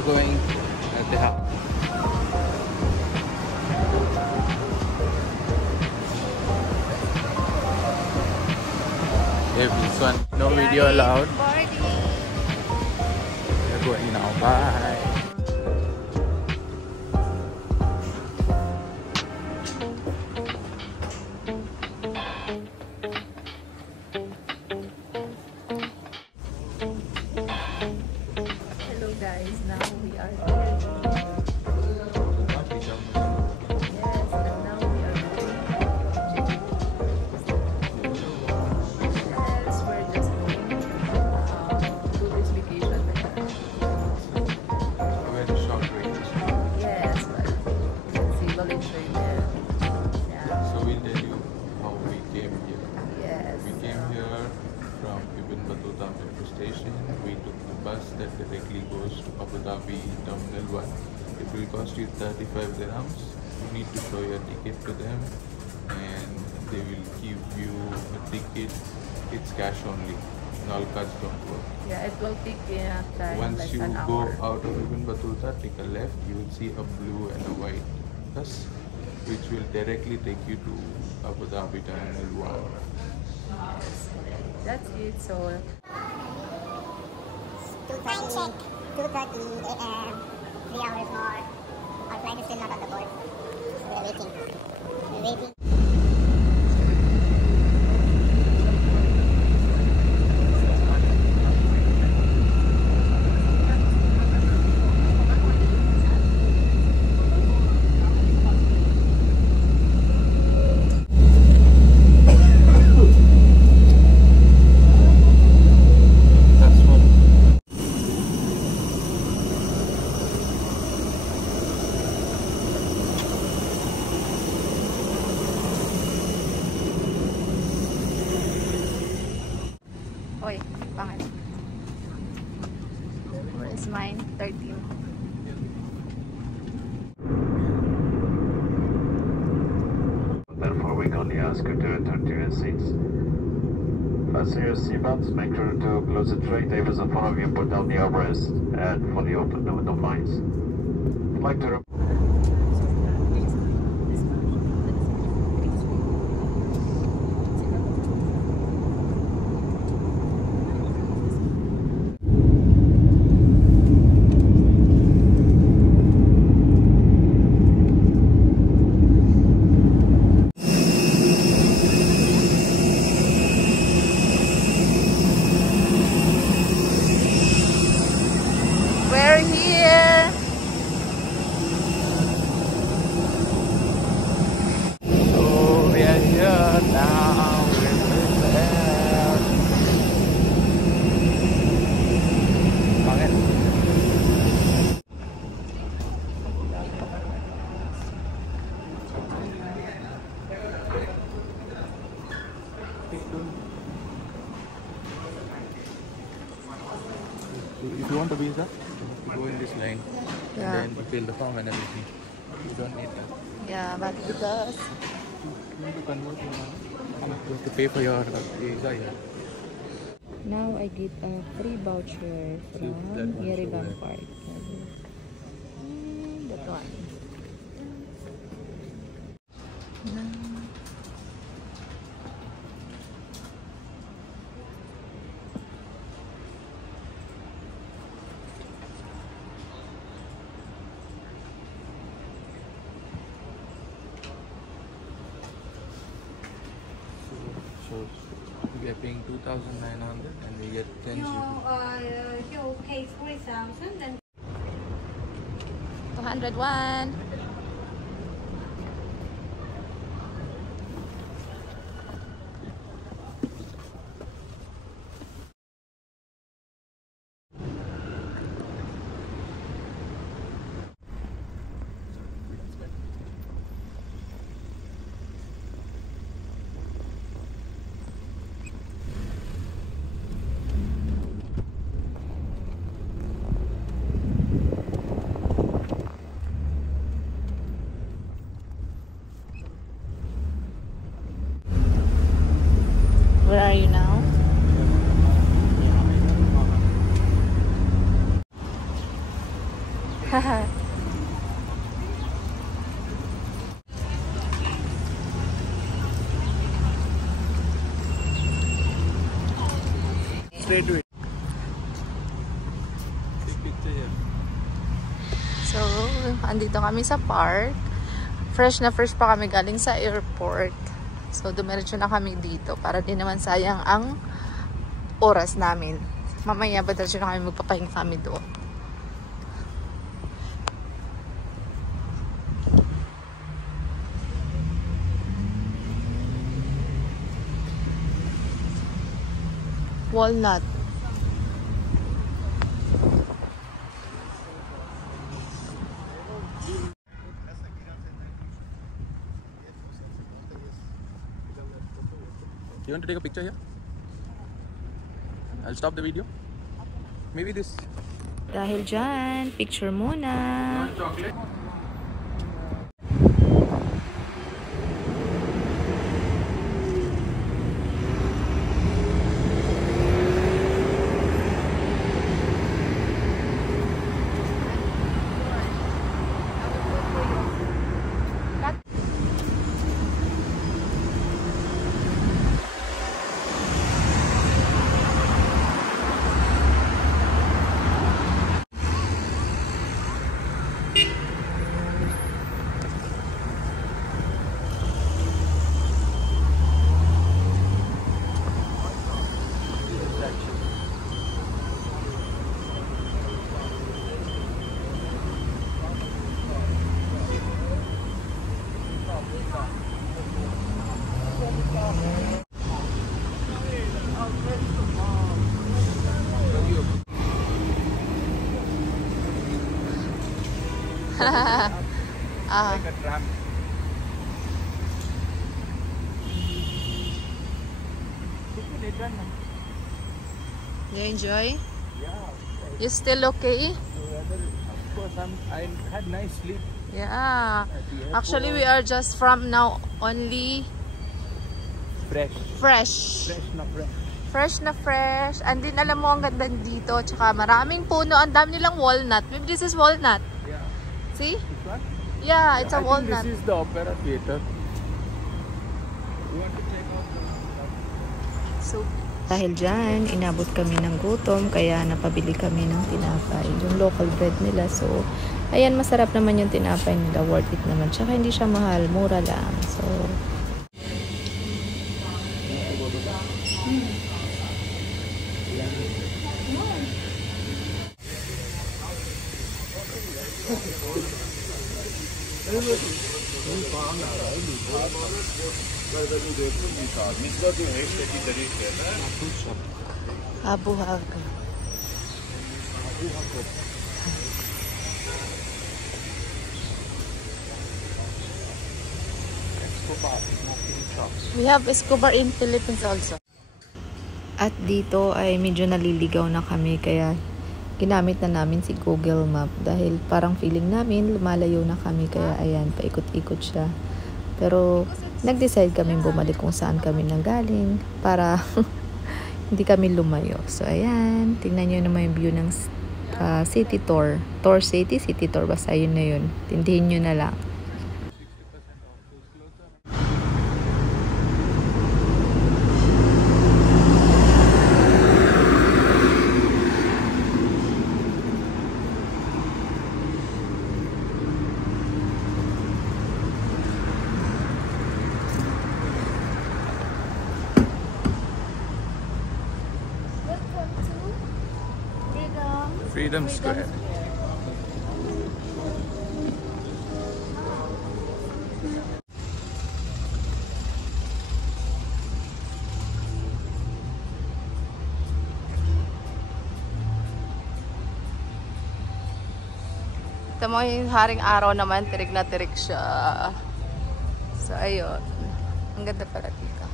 are going at the house. This one, no video allowed. We're going now. Bye. Hello guys, now we are here. Yes, and now we are going. Yes, we're just going to this vacation with her. A very short range. Yes, but you can see we'll enjoy there. Yeah. So we'll tell you how we came here. Yes. We came here from Ibn Battuta metro station. We took the bus that directly goes to Abu Dhabi Terminal 1. It will cost you 35 dirhams. You need to show your ticket to them and they will give you a ticket. It's cash only. All cards don't work. Yeah, it will take time, Once like you an go hour. out of Ibn Battuta, take a left, you will see a blue and a white bus which will directly take you to Abu Dhabi Terminal 1. Yes, that's it. So 2:30 check. 2:30 a.m. 3 hours more. Our flight is still not on the board. So we're waiting. We're waiting. That's what. Oy, pangit. Where is mine? 13. Therefore, we kindly ask you to return to your seats. Fasten your seatbelts, make sure to close the tray tables in front of you, put down the armrest, and fully open the window blinds. I'd like to We're here. So we are here now. We're there. Pangit. If you want a visa, you go in this line Yeah. and then you fill the form and everything. You don't need that. Yeah, but because You need to convert your money. You have to pay for your visa here. now I get a free voucher from that one, Yerevan so Park. That one. So we are paying 2,900 and we get 10 GB. You pay 3,000 and 201. Straight to it. Take picture here. So, andito kami sa park. Fresh na fresh pa kami galing sa airport. So, dumiretso na kami dito para di naman sayang ang oras namin. Mamaya ba diretso na kami magpapahinga kami doon. Walnut. You want to take a picture here? I'll stop the video. Maybe this. Dahil dyan, picture muna. Want chocolate? Ah, Like a tram. you enjoy? Yeah. You still okay? Of course, I had nice sleep. Yeah. At the airport. Actually, we are just from now only Fresh. fresh. Fresh na fresh. Fresh na fresh. And din alam mo ang ganda dito. Tsaka maraming puno. Ang dami nilang walnut. Maybe this is walnut. Yeah. See? This one? Yeah, it's a I think walnut. this is the opera theater. You want to check out the... So, Dahil dyan, inabot kami ng gutom, kaya napabili kami ng tinapay. Yung local bread nila. So, ayan, masarap naman yung tinapay nila. Worth it naman. Tsaka hindi siya mahal. Mura lang. So, Abu Haga. We have Escobar in Philippines also. at dito ay medyo naliligaw na kami, kaya ginamit na namin si Google Map dahil parang feeling namin lumalayo na kami, kaya ayan, paikot-ikot siya. Pero nag-decide kami bumalik kung saan kami nanggaling para hindi kami lumayo. So ayan, tingnan nyo naman yung view ng City Tour. Tour City, City Tour, basta yun na yun. Tindihin nyo na lang. Freedom Square. Ito mo yung haring araw naman, tirik na tirik siya. So, ayun. Ang ganda pala dito.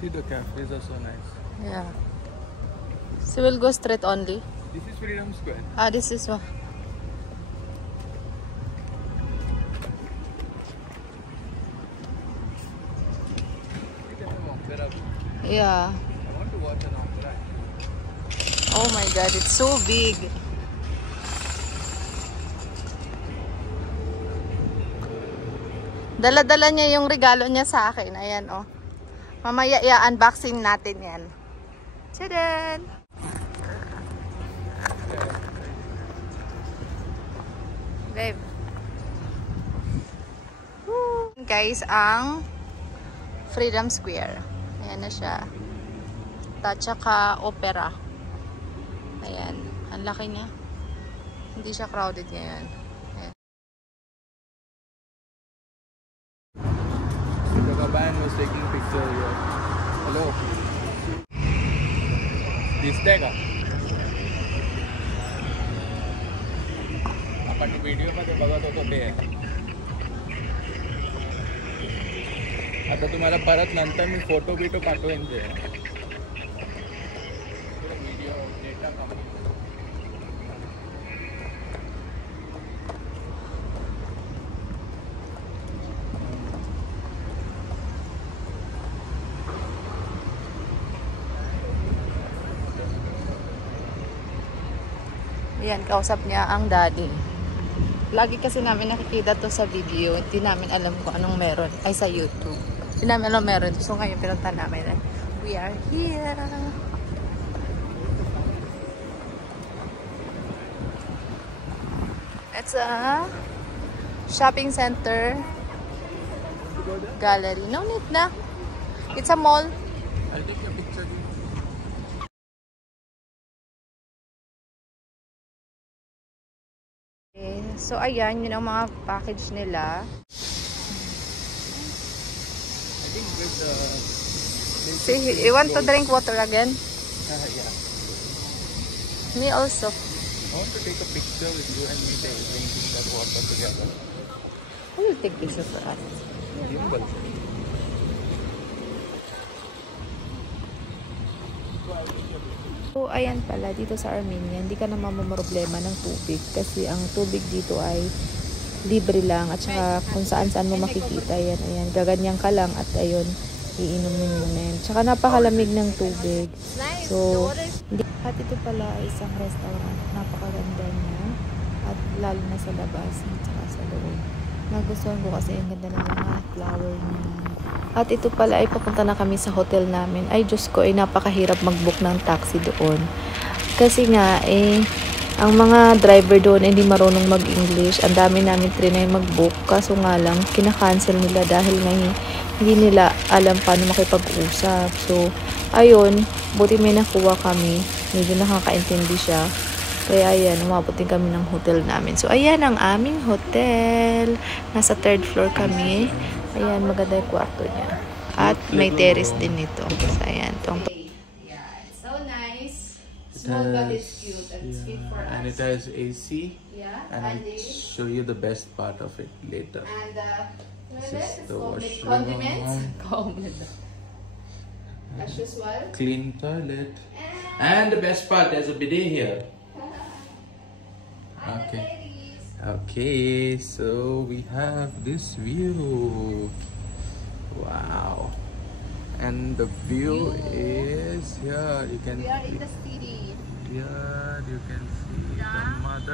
See, the cafes are so nice. Yeah. So, we'll go straight only. This is Freedom Square. Ah, this is one. Look at the opera. Yeah. I want to watch an opera. Oh my God, it's so big. Dala-dala niya yung regalo niya sa akin. Ayan, oh. Mamaya i-unboxing natin yan. Tadaan! Babe. Woo! Guys, ang Freedom Square. Ayan na siya. At saka Opera. Ayan. Ang laki niya. Hindi siya crowded ngayon. Ayan. The Kabayan was taking picture here. Hello. दिसतंय का? आपण व्हिडिओमध्ये बघत होतो ते. आता तुम्हाला परत नंतर मी फोटो बिटो पाठवेन ते. व्हिडिओ डेटा कमी. Ayan, kausap niya ang daddy. Lagi kasi namin nakikita to sa video. Hindi namin alam kung anong meron. Ay, sa YouTube. Hindi namin alam meron. So, ngayon pinunta namin. We are here. It's a shopping center. Gallery. No need na. It's a mall. I'll take a picture. So, ayan, yun ang mga package nila. I think with the... See, you want to drink water again? Yeah. Me also. I want to take a picture with you and me drinking that water together. Who will take picture for us? Gimbal. So, ayan pala, dito sa Armenia, hindi ka na mamamroblema ng tubig kasi ang tubig dito ay libre lang at saka kung saan-saan mo makikita yan. Ayan, gaganyan ka lang at ayun, iinumin mo na yan. Tsaka napakalamig ng tubig. So, at ito pala ay isang restaurant. Napakaganda niya at lalo na sa labas at saka sa loob. Nagustuhan ko kasi ang ganda ng mga flower niya. At ito pala ay papunta na kami sa hotel namin. Ay Diyos ko, ay napakahirap mag-book ng taxi doon. Kasi nga, ang mga driver doon hindi marunong mag-English. Ang dami namin trinay mag-book. Kaso nga lang, kinakancel nila dahil nga hindi nila alam paano makipag-usap. So, ayun, buti may nakuha kami. Medyo nakakaintindi siya. Kaya ayan, umabot din kami ng hotel namin. So, ayan ang aming hotel. Nasa 3rd floor kami. Ayan, maganda yung kwarto niya. At may terrace din ito. So, ayan. Yeah, it's so nice. Small but it's cute. And it's fit for us. And it has AC. Yeah, And and I'll show you the best part of it later. And This is the washroom. condiments. Condiments. As usual. Clean toilet. And the best part, there's a bidet here. Okay. Okay, so we have this view. Wow. And the view is here. You can We are in the city. here you can see the mother